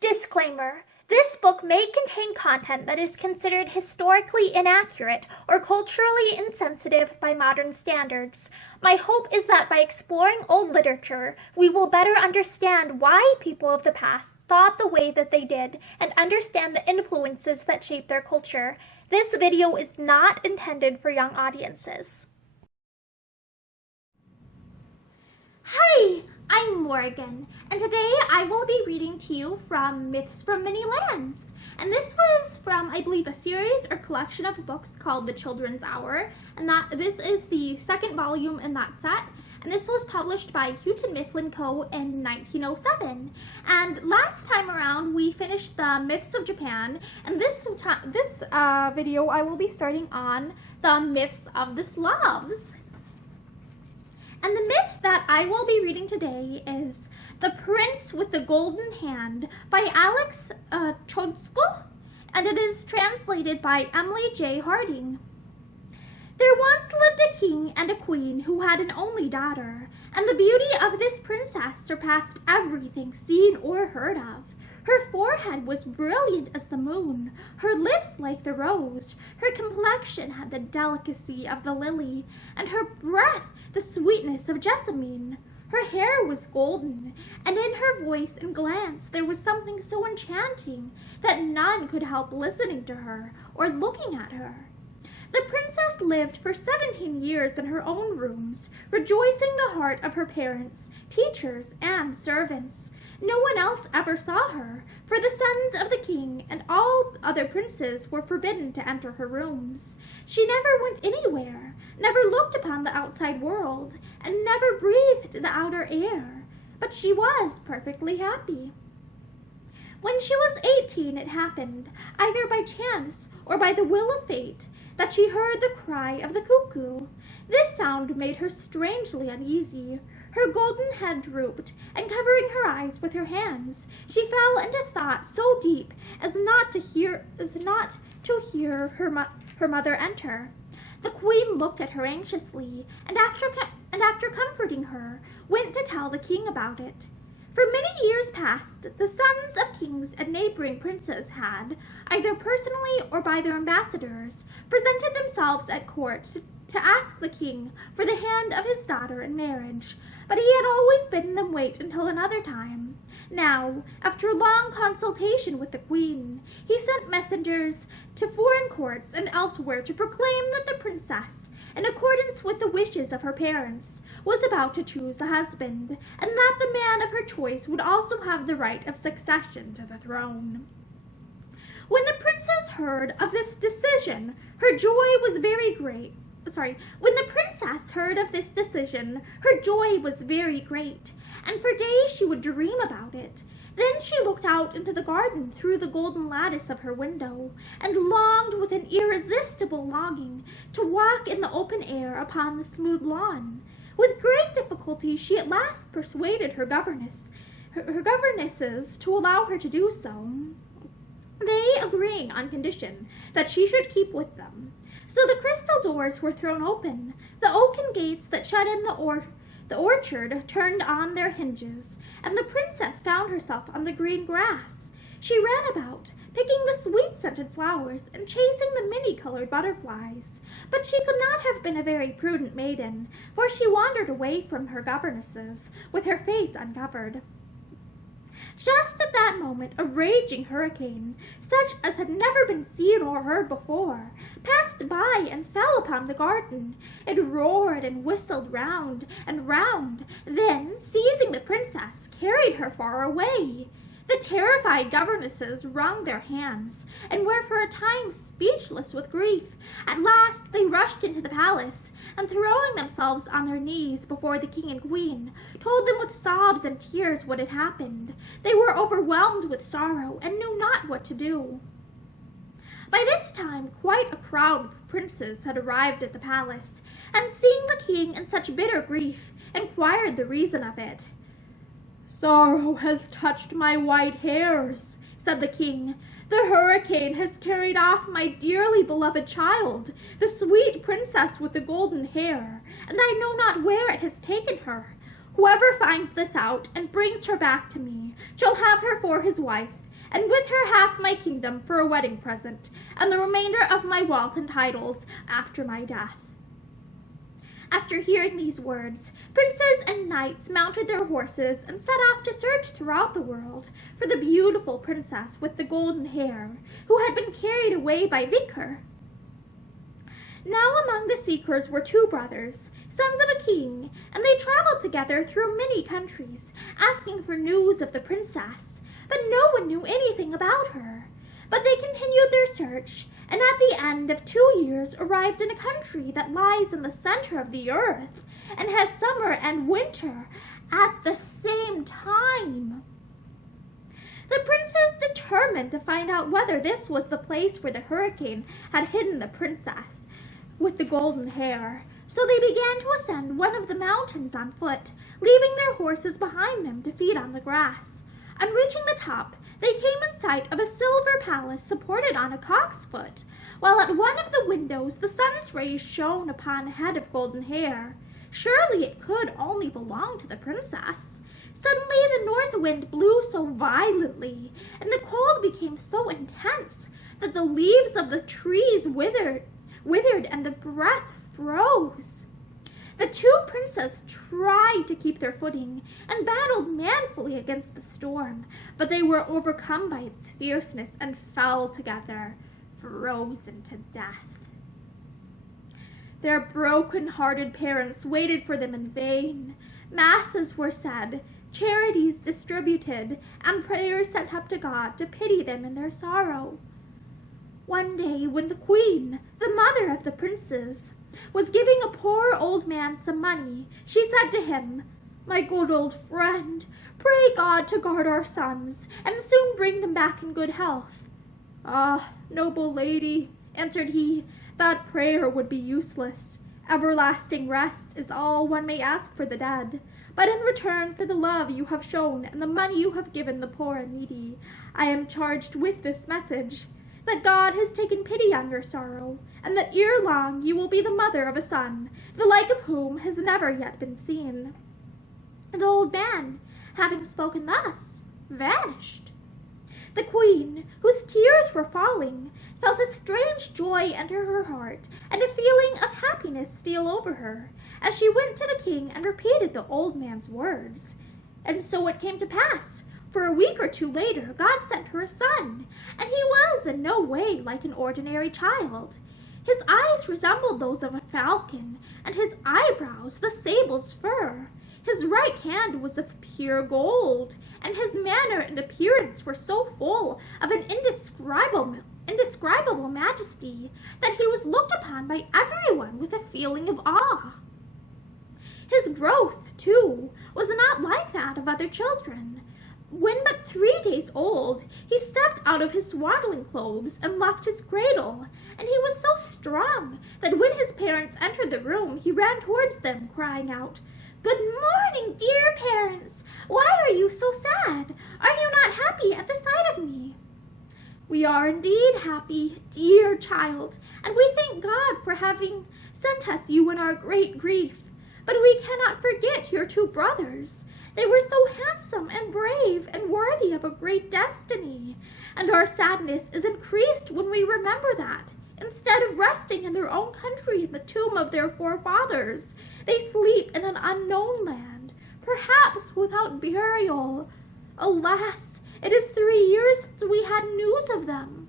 Disclaimer: this book may contain content that is considered historically inaccurate or culturally insensitive by modern standards. My hope is that by exploring old literature, we will better understand why people of the past thought the way that they did and understand the influences that shape their culture. This video is not intended for young audiences. Hi! I'm Morgan, and today I will be reading to you from Myths from Many Lands. And this was from, I believe, a series or collection of books called The Children's Hour, and this is the second volume in that set. And this was published by Houghton Mifflin Co. in 1907. And last time around, we finished the Myths of Japan, and this video I will be starting on the Myths of the Slavs. And the myth that I will be reading today is The Prince with the Golden Hand by Alex Chodsko, and it is translated by Emily J. Harding. There once lived a king and a queen who had an only daughter, and the beauty of this princess surpassed everything seen or heard of. Her forehead was brilliant as the moon, her lips like the rose, her complexion had the delicacy of the lily, and her breath the sweetness of jessamine. Her hair was golden, and in her voice and glance there was something so enchanting that none could help listening to her or looking at her. The princess lived for 17 years in her own rooms, rejoicing the heart of her parents, teachers, and servants. No one else ever saw her, for the sons of the king and all other princes were forbidden to enter her rooms. She never went anywhere, never looked upon the outside world, and never breathed the outer air. But she was perfectly happy. When she was 18, it happened, either by chance or by the will of fate, that she heard the cry of the cuckoo. This sound made her strangely uneasy. Her golden head drooped, and covering her eyes with her hands, she fell into thought so deep as not to hear her mother enter. The queen looked at her anxiously, and after comforting her, went to tell the king about it. For many years past, the sons of kings and neighboring princes had, either personally or by their ambassadors, presented themselves at court to ask the king for the hand of his daughter in marriage, but he had always bidden them wait until another time. Now, after long consultation with the queen, he sent messengers to foreign courts and elsewhere to proclaim that the princess, in accordance with the wishes of her parents, was about to choose a husband, and that the man of her choice would also have the right of succession to the throne. When the princess heard of this decision, her joy was very great. When the princess heard of this decision, her joy was very great, and for days she would dream about it. Then she looked out into the garden through the golden lattice of her window, and longed with an irresistible longing to walk in the open air upon the smooth lawn. With great difficulty she at last persuaded her governesses to allow her to do so, they agreeing on condition that she should keep with them. So the crystal doors were thrown open, the oaken gates that shut in the orchard turned on their hinges, and the princess found herself on the green grass. She ran about, picking the sweet-scented flowers and chasing the many-colored butterflies. But she could not have been a very prudent maiden, for she wandered away from her governesses, with her face uncovered. Just at that moment, a raging hurricane, such as had never been seen or heard before, passed by and fell upon the garden. It roared and whistled round and round, then, seizing the princess, carried her far away. The terrified governesses wrung their hands, and were for a time speechless with grief. At last they rushed into the palace, and throwing themselves on their knees before the king and queen, told them with sobs and tears what had happened. They were overwhelmed with sorrow, and knew not what to do. By this time quite a crowd of princes had arrived at the palace, and seeing the king in such bitter grief, inquired the reason of it. "Sorrow has touched my white hairs," said the king. "The hurricane has carried off my dearly beloved child, the sweet princess with the golden hair, and I know not where it has taken her. Whoever finds this out and brings her back to me shall have her for his wife, and with her half my kingdom for a wedding present, and the remainder of my wealth and titles after my death." After hearing these words, princes and knights mounted their horses and set off to search throughout the world for the beautiful princess with the golden hair, who had been carried away by Vicar. Now among the seekers were two brothers, sons of a king, and they traveled together through many countries, asking for news of the princess, but no one knew anything about her. But they continued their search, and at the end of 2 years arrived in a country that lies in the center of the earth, and has summer and winter at the same time. The princes determined to find out whether this was the place where the hurricane had hidden the princess with the golden hair. So they began to ascend one of the mountains on foot, leaving their horses behind them to feed on the grass. On reaching the top, they came in sight of a silver palace supported on a cock's foot, while at one of the windows the sun's rays shone upon a head of golden hair. Surely it could only belong to the princess. Suddenly the north wind blew so violently, and the cold became so intense that the leaves of the trees withered and the breath froze. The two princes tried to keep their footing and battled manfully against the storm, but they were overcome by its fierceness and fell together, frozen to death. Their broken-hearted parents waited for them in vain. Masses were said, charities distributed, and prayers sent up to God to pity them in their sorrow. One day, when the queen, the mother of the princes, was giving a poor old man some money, she said to him, "My good old friend, pray God to guard our sons, and soon bring them back in good health." "Ah, noble lady," answered he, "that prayer would be useless. Everlasting rest is all one may ask for the dead. But in return for the love you have shown and the money you have given the poor and needy, I am charged with this message, that God has taken pity on your sorrow, and that ere long you will be the mother of a son, the like of whom has never yet been seen." And the old man, having spoken thus, vanished. The queen, whose tears were falling, felt a strange joy enter her heart, and a feeling of happiness steal over her, as she went to the king and repeated the old man's words. And so it came to pass. For a week or two later, God sent her a son, and he was in no way like an ordinary child. His eyes resembled those of a falcon, and his eyebrows the sable's fur. His right hand was of pure gold, and his manner and appearance were so full of an indescribable majesty that he was looked upon by everyone with a feeling of awe. His growth, too, was not like that of other children. When but 3 days old, he stepped out of his swaddling clothes and left his cradle, and he was so strong that when his parents entered the room, he ran towards them, crying out, "Good morning, dear parents! Why are you so sad? Are you not happy at the sight of me?" "We are indeed happy, dear child, and we thank God for having sent us you in our great grief. But we cannot forget your two brothers. They were so handsome and brave and worthy of a great destiny, and our sadness is increased when we remember that, instead of resting in their own country in the tomb of their forefathers, they sleep in an unknown land, perhaps without burial. Alas, it is 3 years since we had news of them."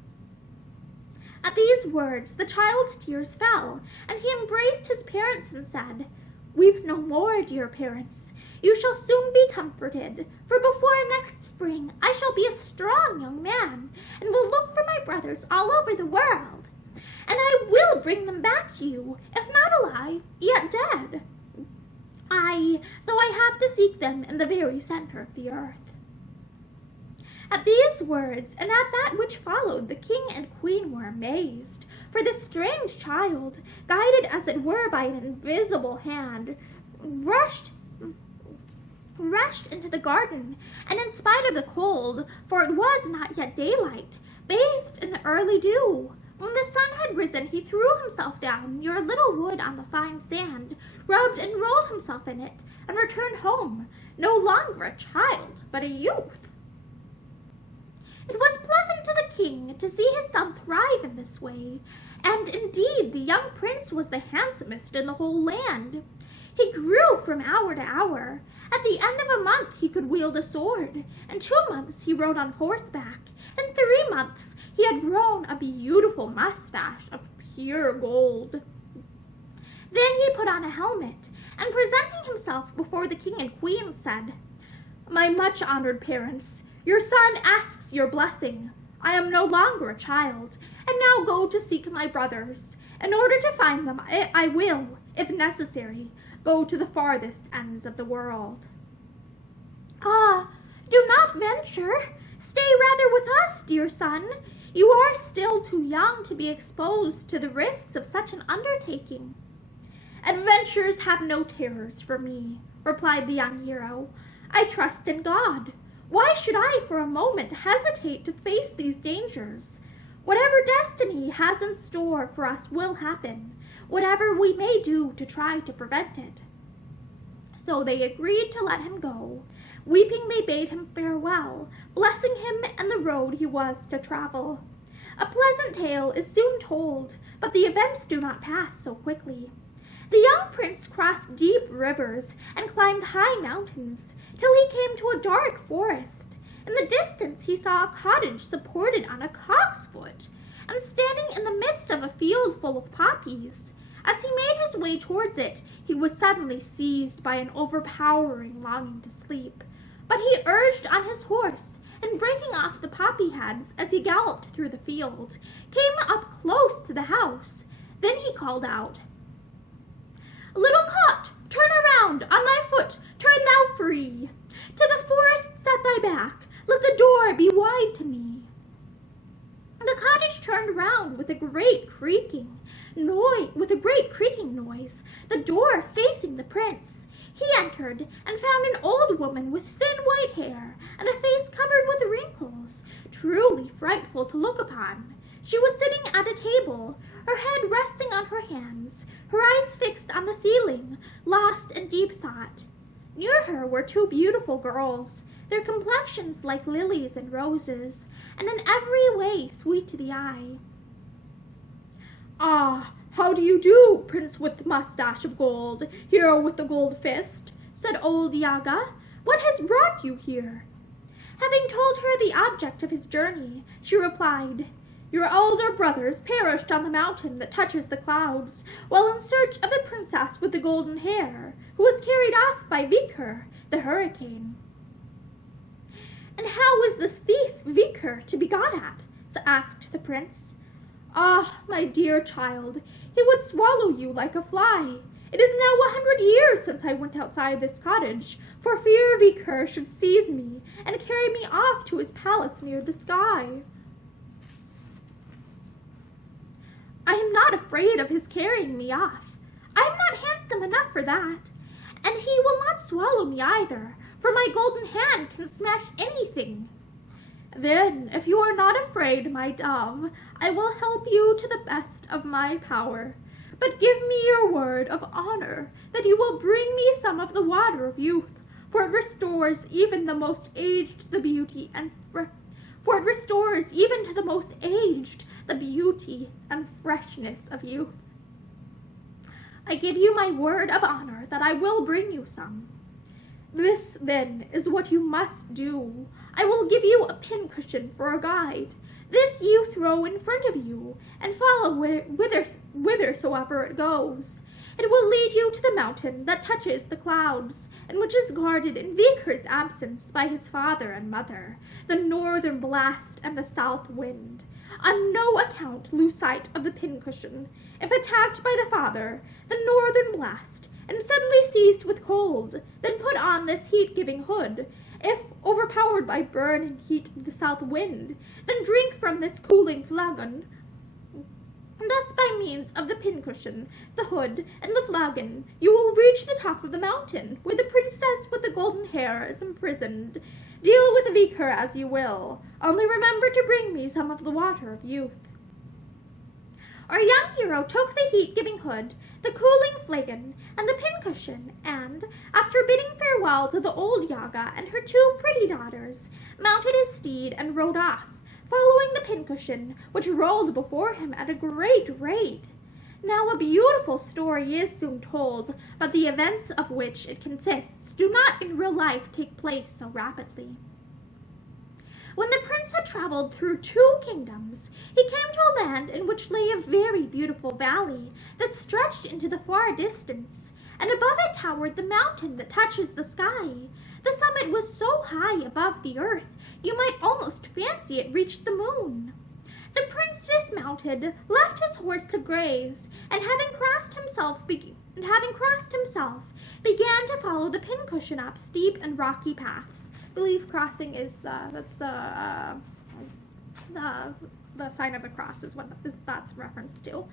At these words, the child's tears fell, and he embraced his parents and said, "Weep no more, dear parents. You shall soon be comforted, for before next spring I shall be a strong young man, and will look for my brothers all over the world. And I will bring them back to you, if not alive, yet dead. Though I have to seek them in the very center of the earth." At these words, and at that which followed, the king and queen were amazed, for the strange child, guided as it were by an invisible hand, rushed into the garden, and in spite of the cold, for it was not yet daylight, bathed in the early dew. When the sun had risen, he threw himself down near a little wood on the fine sand, rubbed and rolled himself in it, and returned home, no longer a child, but a youth. It was pleasant to the king to see his son thrive in this way, and indeed the young prince was the handsomest in the whole land. He grew from hour to hour. At the end of a month he could wield a sword. In 2 months he rode on horseback. In 3 months he had grown a beautiful mustache of pure gold. Then he put on a helmet, and presenting himself before the king and queen, said, "My much honored parents, your son asks your blessing. I am no longer a child, and now go to seek my brothers. In order to find them, I will, if necessary, go to the farthest ends of the world." "Ah, do not venture. Stay rather with us, dear son. You are still too young to be exposed to the risks of such an undertaking." "Adventures have no terrors for me," replied the young hero. "I trust in God. Why should I for a moment hesitate to face these dangers? Whatever destiny has in store for us will happen, whatever we may do to try to prevent it." So they agreed to let him go. Weeping, they bade him farewell, blessing him and the road he was to travel. A pleasant tale is soon told, but the events do not pass so quickly. The young prince crossed deep rivers and climbed high mountains till he came to a dark forest. In the distance he saw a cottage supported on a cock's foot, and standing in the midst of a field full of poppies. As he made his way towards it, he was suddenly seized by an overpowering longing to sleep. But he urged on his horse, and breaking off the poppy heads as he galloped through the field, came up close to the house. Then he called out, "Little cot, turn around, on thy foot, turn thou free. To the forest set thy back, let the door be wide to me." The cottage turned round with a great creaking noise, the door facing the prince. He entered and found an old woman with thin white hair and a face covered with wrinkles, truly frightful to look upon. She was sitting at a table, her head resting on her hands, her eyes fixed on the ceiling, lost in deep thought. Near her were 2 beautiful girls, their complexions like lilies and roses, and in every way sweet to the eye. "Ah, how do you do, prince with the mustache of gold, hero with the gold fist?" said old Yaga. "What has brought you here?" Having told her the object of his journey, she replied, "Your elder brothers perished on the mountain that touches the clouds, while in search of the princess with the golden hair, who was carried off by Vikhur, the hurricane." "And how is this thief Vikhur to be got at?" asked the prince. "Ah, my dear child, he would swallow you like a fly. It is now 100 years since I went outside this cottage, for fear Vikhur should seize me and carry me off to his palace near the sky." "I am not afraid of his carrying me off. I am not handsome enough for that. And he will not swallow me either, for my golden hand can smash anything." "Then, if you are not afraid, my dove, I will help you to the best of my power. But give me your word of honor that you will bring me some of the water of youth, for it restores even the most aged the beauty and freshness of youth." "I give you my word of honor that I will bring you some." "This, then, is what you must do. I will give you a pincushion for a guide. This you throw in front of you, and follow whithersoever it goes. It will lead you to the mountain that touches the clouds, and which is guarded in Vikhur's absence by his father and mother, the northern blast and the south wind. On no account lose sight of the pincushion. If attacked by the father, the northern blast, and suddenly seized with cold, then put on this heat-giving hood. If overpowered by burning heat of the south wind, then drink from this cooling flagon. Thus, by means of the pincushion, the hood, and the flagon, you will reach the top of the mountain, where the princess with the golden hair is imprisoned. Deal with Vikhur as you will. Only remember to bring me some of the water of youth." Our young hero took the heat-giving hood, the cooling flagon, and the pincushion, and, after bidding farewell to the old Yaga and her 2 pretty daughters, mounted his steed and rode off, following the pincushion, which rolled before him at a great rate. Now a beautiful story is soon told, but the events of which it consists do not in real life take place so rapidly. When the prince had traveled through 2 kingdoms, he came to a land in which lay a very beautiful valley that stretched into the far distance, and above it towered the mountain that touches the sky. The summit was so high above the earth, you might almost fancy it reached the moon. The prince dismounted, left his horse to graze, and having crossed himself, began to follow the pincushion up steep and rocky paths. I believe crossing is the sign of a cross is what that's reference to.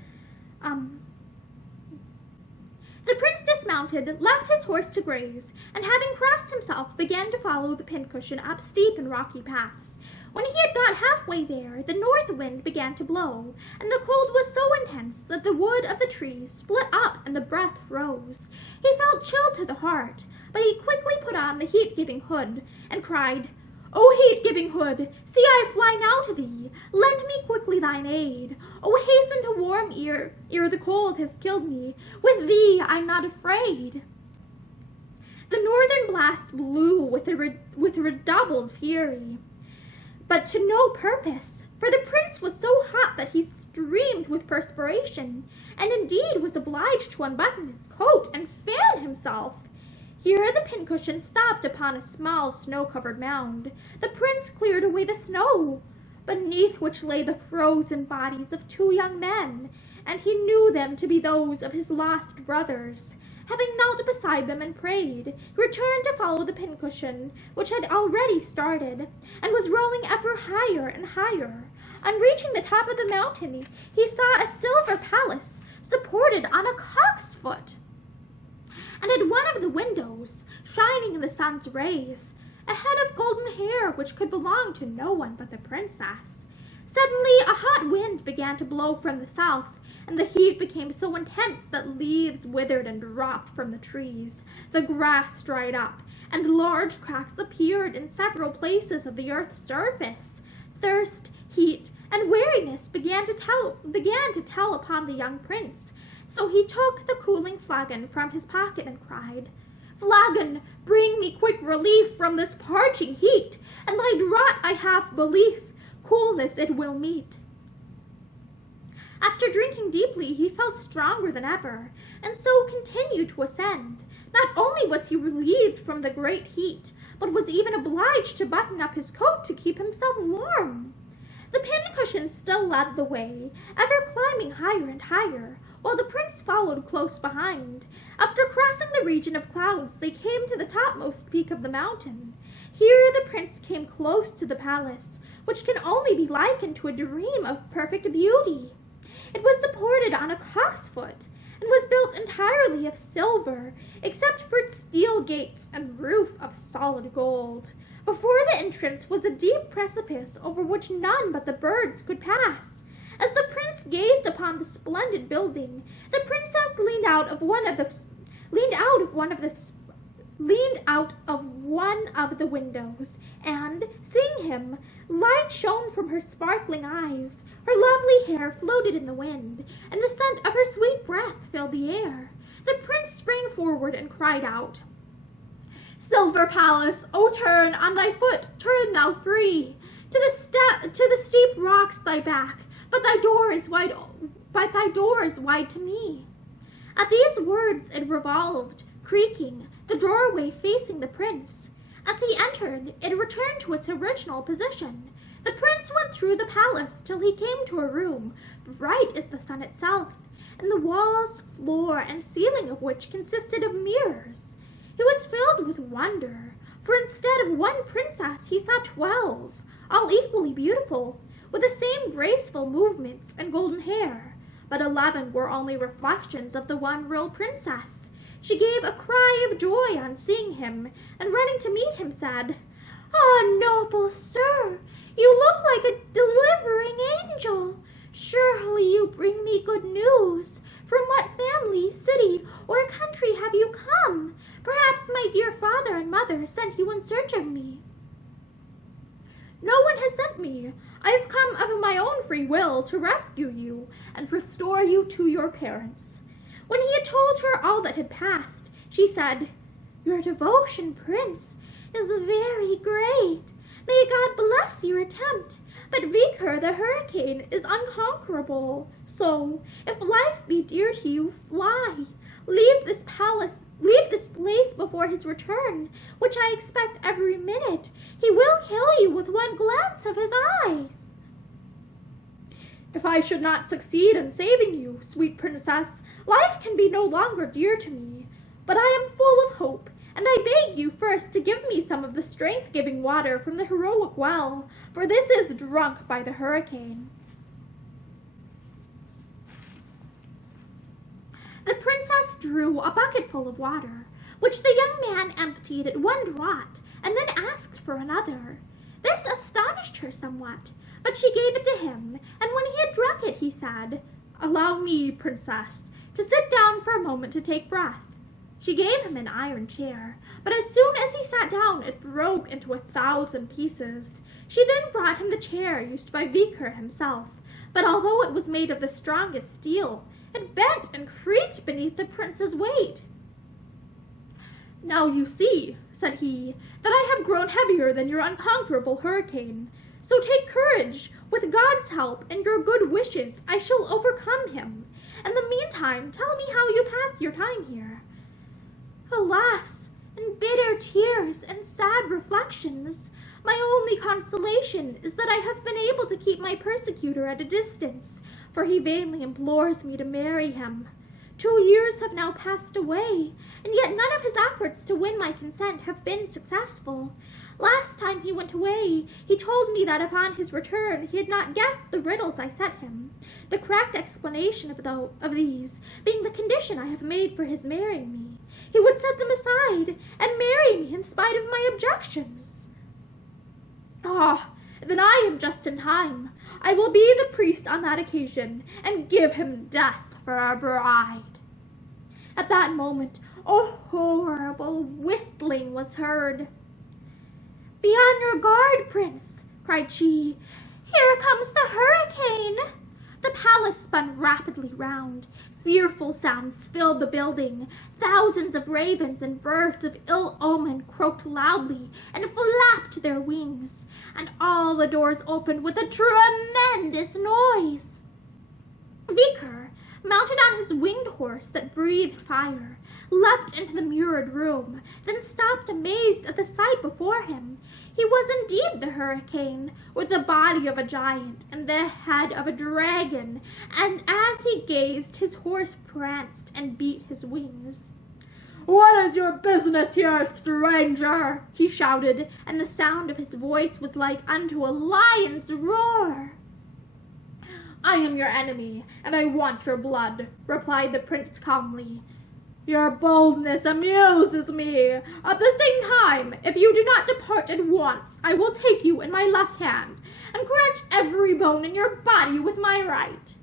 The prince dismounted, left his horse to graze, and having crossed himself, began to follow the pincushion up steep and rocky paths. When he had got halfway there, the north wind began to blow, and the cold was so intense that the wood of the trees split up and the breath froze. He felt chilled to the heart, but he quickly put on the heat-giving hood, and cried, "O heat-giving hood, see I fly now to thee, lend me quickly thine aid. O hasten to warm ere the cold has killed me, with thee I'm not afraid." The northern blast blew with redoubled fury, but to no purpose, for the prince was so hot that he streamed with perspiration, and indeed was obliged to unbutton his coat and fan himself. Here the pincushion stopped upon a small snow-covered mound. The prince cleared away the snow, beneath which lay the frozen bodies of 2 young men, and he knew them to be those of his lost brothers. Having knelt beside them and prayed, he returned to follow the pincushion, which had already started, and was rolling ever higher and higher. On reaching the top of the mountain, he saw a silver palace supported on a cock's foot, and at one of the windows, shining in the sun's rays, a head of golden hair which could belong to no one but the princess. Suddenly a hot wind began to blow from the south, and the heat became so intense that leaves withered and dropped from the trees. The grass dried up, and large cracks appeared in several places of the earth's surface. Thirst, heat, and weariness began to tell upon the young prince. So he took the cooling flagon from his pocket and cried, "Flagon, bring me quick relief from this parching heat, and thy draught I have belief, coolness it will meet." After drinking deeply, he felt stronger than ever, and so continued to ascend. Not only was he relieved from the great heat, but was even obliged to button up his coat to keep himself warm. The pincushion still led the way, ever climbing higher and higher, while the prince followed close behind. After crossing the region of clouds, they came to the topmost peak of the mountain. Here the prince came close to the palace, which can only be likened to a dream of perfect beauty. It was supported on a cock's foot, and was built entirely of silver, except for its steel gates and roof of solid gold. Before the entrance was a deep precipice over which none but the birds could pass. As the prince gazed upon the splendid building, the princess leaned out of one of the windows, and, seeing him, light shone from her sparkling eyes. Her lovely hair floated in the wind, and the scent of her sweet breath filled the air. The prince sprang forward and cried out, "Silver palace, O turn on thy foot, turn thou free. To the steep rocks thy back, but thy door is wide to me." At these words it revolved, creaking, the doorway facing the prince. As he entered, it returned to its original position. The prince went through the palace till he came to a room, bright as the sun itself, and the walls, floor, and ceiling of which consisted of mirrors. He was filled with wonder, for instead of one princess he saw 12, all equally beautiful, with the same graceful movements and golden hair, but 11 were only reflections of the one real princess. She gave a cry of joy on seeing him, and running to meet him said, "Ah, noble sir, you look like a delivering angel. Surely you bring me good news. From what family, city, or country have you come? Perhaps my dear father and mother sent you in search of me." "No one has sent me. I have come of my own free will to rescue you and restore you to your parents." When he had told her all that had passed, she said, "Your devotion, Prince, is very great. May God bless your attempt. But Vicar the hurricane is unconquerable. So, if life be dear to you, fly. Leave this place before his return, which I expect every minute. He will kill you with one glance of his eyes." "If I should not succeed in saving you, sweet princess, life can be no longer dear to me. But I am full of hope, and I beg you first to give me some of the strength-giving water from the heroic well, for this is drunk by the hurricane." The princess drew a bucket full of water, which the young man emptied at one draught, and then asked for another. This astonished her somewhat, but she gave it to him, and when he had drunk it, he said, "Allow me, princess, to sit down for a moment to take breath." She gave him an iron chair, but as soon as he sat down, it broke into 1,000 pieces. She then brought him the chair used by Vicar himself, but although it was made of the strongest steel, it bent and creaked beneath the prince's weight. "Now you see," said he, "that I have grown heavier than your unconquerable hurricane. So take courage. With God's help and your good wishes, I shall overcome him. In the meantime, tell me how you pass your time here." "Alas, in bitter tears and sad reflections. My only consolation is that I have been able to keep my persecutor at a distance, for he vainly implores me to marry him. 2 years have now passed away, and yet none of his efforts to win my consent have been successful. Last time he went away, he told me that upon his return he had not guessed the riddles I set him, the correct explanation of these being the condition I have made for his marrying me. He would set them aside and marry me in spite of my objections." "Ah, then I am just in time. I will be the priest on that occasion and give him death for a bride." At that moment, a horrible whistling was heard. "Be on your guard, Prince," cried she. "Here comes the hurricane." The palace spun rapidly round. Fearful sounds filled the building. Thousands of ravens and birds of ill omen croaked loudly and flapped their wings, and all the doors opened with a tremendous noise. Vicar, mounted on his winged horse that breathed fire, leapt into the mirrored room, then stopped amazed at the sight before him. He was indeed the hurricane, with the body of a giant and the head of a dragon, and as he gazed, his horse pranced and beat his wings. "What is your business here, stranger?" he shouted, and the sound of his voice was like unto a lion's roar. "I am your enemy, and I want your blood," replied the prince calmly. "Your boldness amuses me. At the same time, if you do not depart at once, I will take you in my left hand and crack every bone in your body with my right."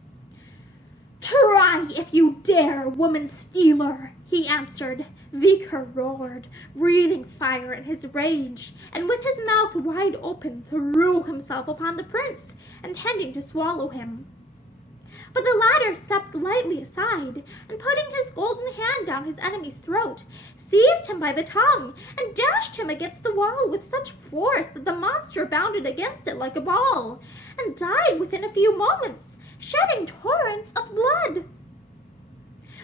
"Try if you dare, woman stealer," he answered. Vicar roared, breathing fire in his rage, and with his mouth wide open threw himself upon the prince, intending to swallow him. But the latter stepped lightly aside, and putting his golden hand down his enemy's throat, seized him by the tongue, and dashed him against the wall with such force that the monster bounded against it like a ball, and died within a few moments, shedding torrents of blood.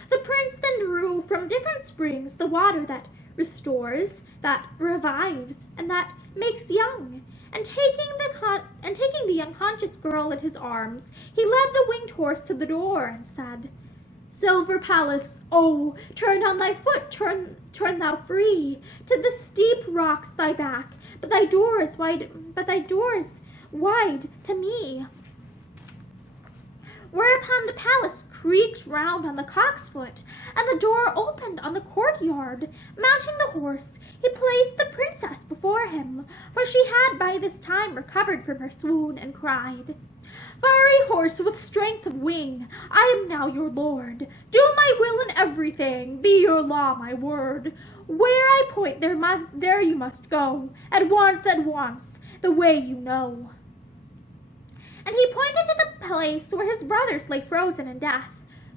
The prince then drew from different springs the water that restores, that revives, and that makes young, and taking the unconscious girl in his arms, he led the winged horse to the door and said, "Silver Palace, oh, turn on thy foot, turn thou free, to the steep rocks thy back, but thy door is wide to me." Whereupon the palace creaked round on the cock's foot, and the door opened on the courtyard. Mounting the horse, he placed the princess before him, for she had by this time recovered from her swoon, and cried, "Fiery horse with strength of wing, I am now your lord. Do my will in everything, be your law my word. Where I point, there you must go, at once, the way you know." place where his brothers lay frozen in death.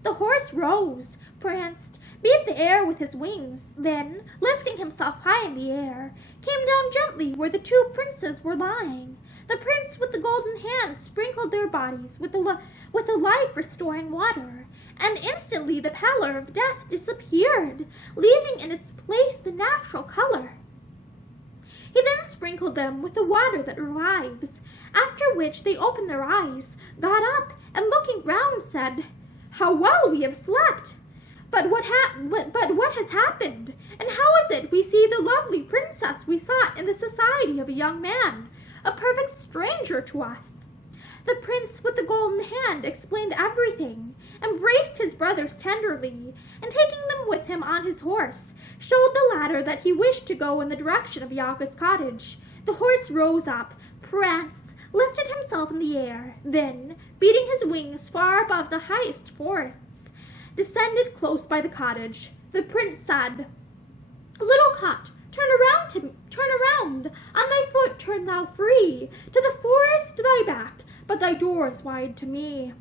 The horse rose, pranced, beat the air with his wings, then, lifting himself high in the air, came down gently where the two princes were lying. The prince with the golden hand sprinkled their bodies with the life-restoring water, and instantly the pallor of death disappeared, leaving in its place the natural color. He then sprinkled them with the water that revives, after which they opened their eyes, got up, and looking round said, "How well we have slept! But what has happened? And how is it we see the lovely princess we sought in the society of a young man, a perfect stranger to us?" The prince with the golden hand explained everything, embraced his brothers tenderly, and taking them with him on his horse, showed the latter that he wished to go in the direction of Yaga's cottage. The horse rose up, pranced, lifted himself in the air, then, beating his wings far above the highest forests, descended close by the cottage. The prince said, "Little cot, turn around, on thy foot turn thou free, to the forest thy back, but thy door is wide to me."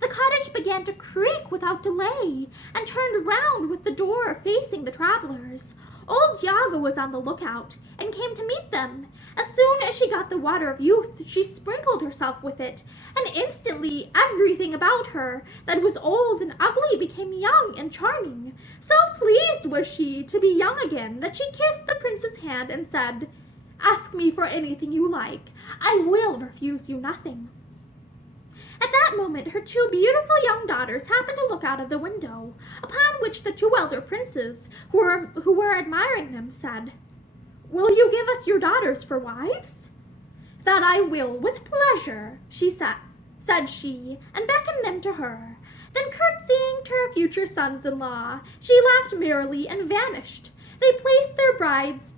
The cottage began to creak without delay, and turned round with the door facing the travelers. Old Yaga was on the lookout, and came to meet them. As soon as she got the water of youth, she sprinkled herself with it, and instantly everything about her that was old and ugly became young and charming. So pleased was she to be young again that she kissed the prince's hand and said, "Ask me for anything you like. I will refuse you nothing." At that moment her two beautiful young daughters happened to look out of the window, upon which the two elder princes, who were admiring them, said, "Will you give us your daughters for wives?" "That I will, with pleasure," said she, and beckoned them to her. Then curtsying to her future sons-in-law, she laughed merrily and vanished. They placed their brides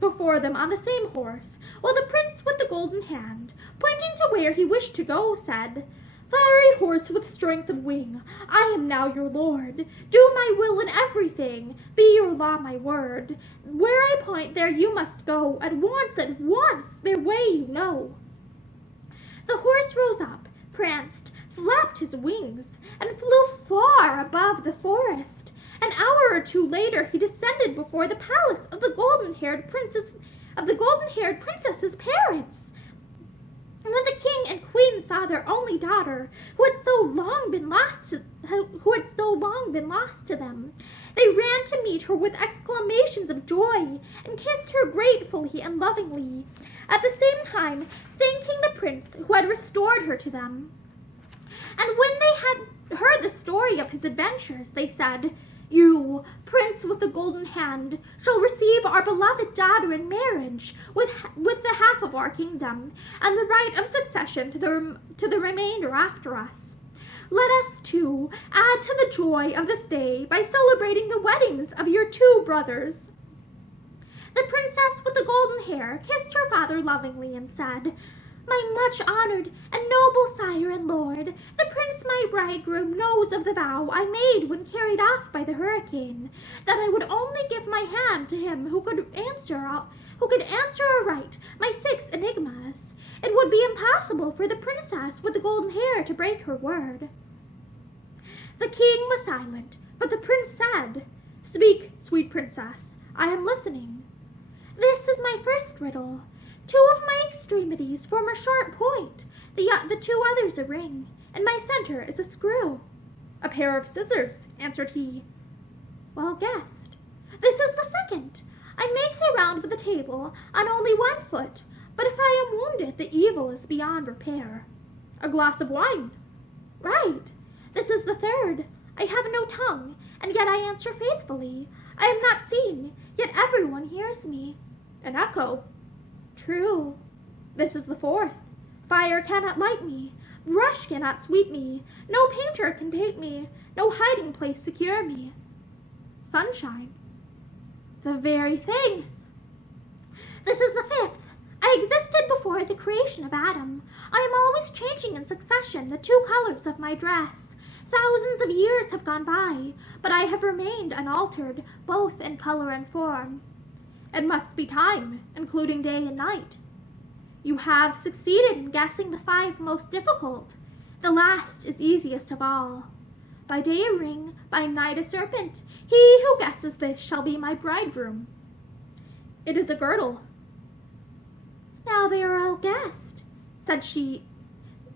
before them on the same horse, while the prince with the golden hand, pointing to where he wished to go, said, "Fiery horse with strength of wing, I am now your lord. Do my will in everything, be your law my word. Where I point, there you must go, at once, their way you know." The horse rose up, pranced, flapped his wings, and flew far above the forest. An hour or two later he descended before the palace of the golden-haired princess's parents. And when the king and queen saw their only daughter, who had so long been lost to them, they ran to meet her with exclamations of joy, and kissed her gratefully and lovingly, at the same time thanking the prince who had restored her to them. And when they had heard the story of his adventures, they said, "You, prince with the golden hand, shall receive our beloved daughter in marriage with the half of our kingdom, and the right of succession to the remainder after us. Let us, too, add to the joy of this day by celebrating the weddings of your two brothers." The princess with the golden hair kissed her father lovingly and said, "My much-honored and noble sire and lord, the prince my bridegroom knows of the vow I made when carried off by the hurricane, that I would only give my hand to him who could answer aright my 6 enigmas. It would be impossible for the princess with the golden hair to break her word." The king was silent, but the prince said, "Speak, sweet princess, I am listening." "This is my first riddle. 2 of my extremities form a sharp point, the 2 others a ring, and my center is a screw." "A pair of scissors," answered he. "Well guessed. This is the second. I make the round of the table on only 1 foot, but if I am wounded, the evil is beyond repair." "A glass of wine." "Right. This is the third. I have no tongue, and yet I answer faithfully. I am not seen, yet everyone hears me." "An echo." "True. This is the fourth. Fire cannot light me, brush cannot sweep me, no painter can paint me, no hiding place secure me." "Sunshine." "The very thing." "This is the fifth. I existed before the creation of Adam. I am always changing in succession the 2 colors of my dress. Thousands of years have gone by, but I have remained unaltered, both in color and form." "It must be time, including day and night." "You have succeeded in guessing the 5 most difficult. The last is easiest of all. By day a ring, by night a serpent. He who guesses this shall be my bridegroom. It is a girdle. Now they are all guessed, said she,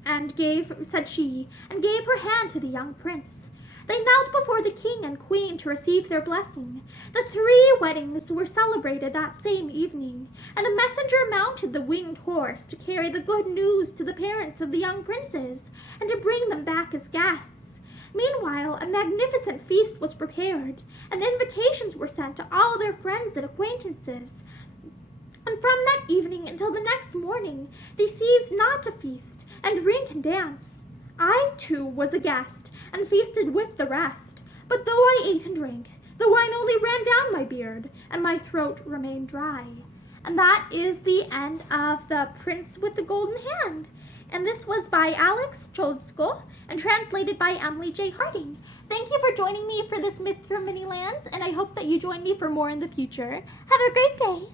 and gave her hand to the young prince. They knelt before the king and queen to receive their blessing. The 3 weddings were celebrated that same evening, and a messenger mounted the winged horse to carry the good news to the parents of the young princes, and to bring them back as guests. Meanwhile, a magnificent feast was prepared, and invitations were sent to all their friends and acquaintances. And from that evening until the next morning, they ceased not to feast, and drink and dance. I, too, was a guest, and feasted with the rest. But though I ate and drank, the wine only ran down my beard, and my throat remained dry. And that is the end of The Prince with the Golden Hand. And this was by Alex Chodsko and translated by Emily J. Harding. Thank you for joining me for this Myth from Many Lands, and I hope that you join me for more in the future. Have a great day!